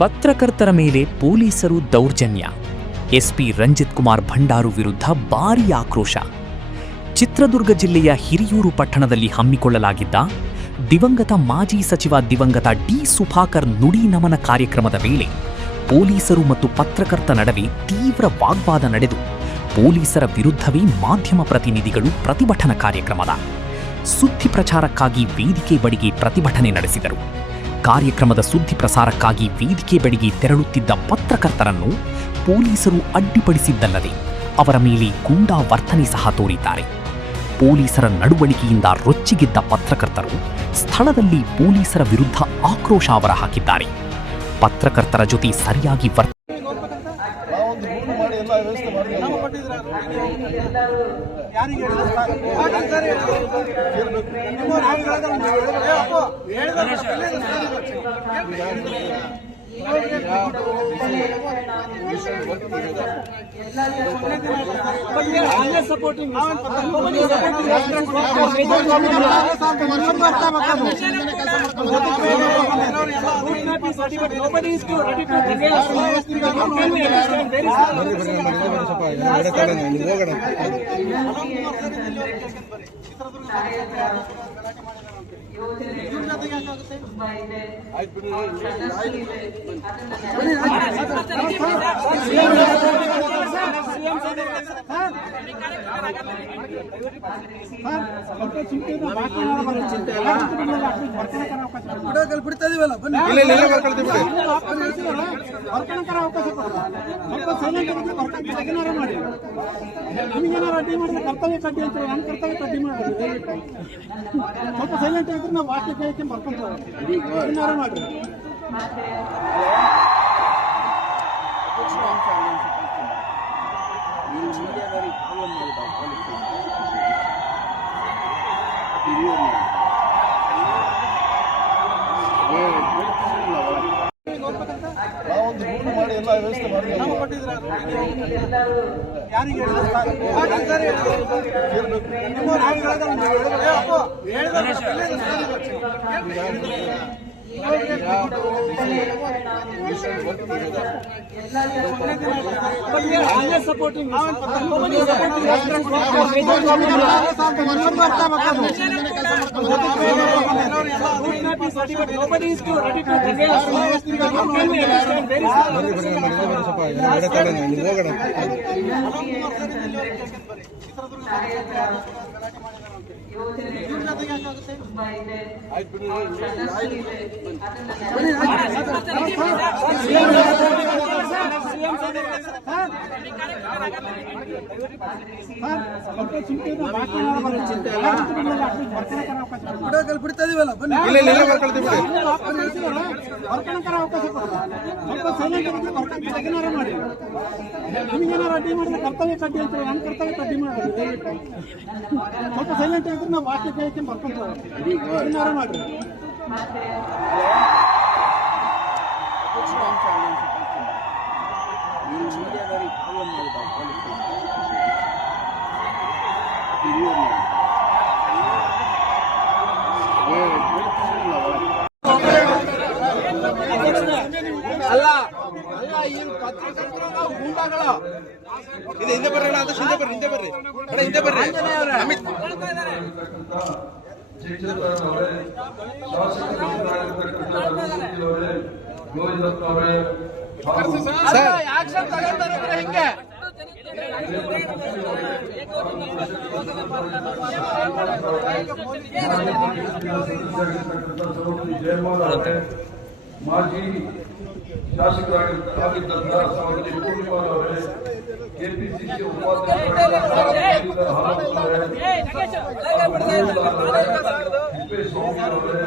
ಪತ್ರಕರ್ತರ ಮೇಲೆ ಪೊಲೀಸರು ದೌರ್ಜನ್ಯ. ಎಸ್ಪಿ ರಂಜಿತ್ ಕುಮಾರ್ ಭಂಡಾರು ವಿರುದ್ಧ ಭಾರೀ ಆಕ್ರೋಶ. ಚಿತ್ರದುರ್ಗ ಜಿಲ್ಲೆಯ ಹಿರಿಯೂರು ಪಟ್ಟಣದಲ್ಲಿ ಹಮ್ಮಿಕೊಳ್ಳಲಾಗಿದ್ದ ದಿವಂಗತ ಮಾಜಿ ಸಚಿವ ದಿವಂಗತ ಡಿ ಸುಧಾಕರ್ ನುಡಿ ನಮನ ಕಾರ್ಯಕ್ರಮದ ವೇಳೆ ಪೊಲೀಸರು ಮತ್ತು ಪತ್ರಕರ್ತ ನಡುವೆ ತೀವ್ರ ವಾಗ್ವಾದ ನಡೆದು ಪೊಲೀಸರ ವಿರುದ್ಧವೇ ಮಾಧ್ಯಮ ಪ್ರತಿನಿಧಿಗಳು ಪ್ರತಿಭಟನಾ ಕಾರ್ಯಕ್ರಮದ ಸುದ್ದಿ ಪ್ರಚಾರಕ್ಕಾಗಿ ವೇದಿಕೆ ಬಳಿಗೆ ಪ್ರತಿಭಟನೆ ನಡೆಸಿದರು. ಕಾರ್ಯಕ್ರಮದ ಸುದ್ದಿ ಪ್ರಸಾರಕ್ಕಾಗಿ ವೇದಿಕೆ ಬಳಿಗೆ ತೆರಳುತ್ತಿದ್ದ ಪತ್ರಕರ್ತರನ್ನು ಪೊಲೀಸರು ಅಡ್ಡಿಪಡಿಸಿದ್ದಲ್ಲದೆ ಅವರ ಮೇಲೆ ಗೂಂಡಾ ವರ್ತನೆ ಸಹ ತೋರಿದ್ದಾರೆ. ಪೊಲೀಸರ ನಡವಳಿಕೆಯಿಂದ ರೊಚ್ಚಿಗೆದ್ದ ಪತ್ರಕರ್ತರು ಸ್ಥಳದಲ್ಲಿ ಪೊಲೀಸರ ವಿರುದ್ಧ ಆಕ್ರೋಶ ಹೊರಹಾಕಿದ್ದಾರೆ. ಪತ್ರಕರ್ತರ ಜೊತೆ ಸರಿಯಾಗಿ ಮಾಜಿ ಶಾಸಕರಾಗಿದ್ದಂಥ ಸಹೋದರಿ ಪೂರ್ಣಿಮಾರ್ ಅವರೇ, ಕೆಪಿಸಿಸಿ ಉಪಾಧ್ಯಕ್ಷರಾಗಿದ್ದ ತಿಪ್ಪೇಸ್ವಾಮಿ ಅವರೇ,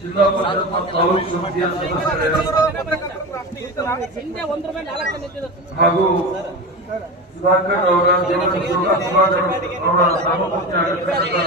ಜಿಲ್ಲಾ ಪಂಚಾಯತ್ ತಾಲೂಕು ಸಮಿತಿಯ ಸದಸ್ಯರೇ ಹಾಗೂ ಸುಧಾಕರ್ ಅವರ ಅವರ ಧರ್ಮಪತ್ನಿ ಆಗಿರ್ತಕ್ಕಂಥ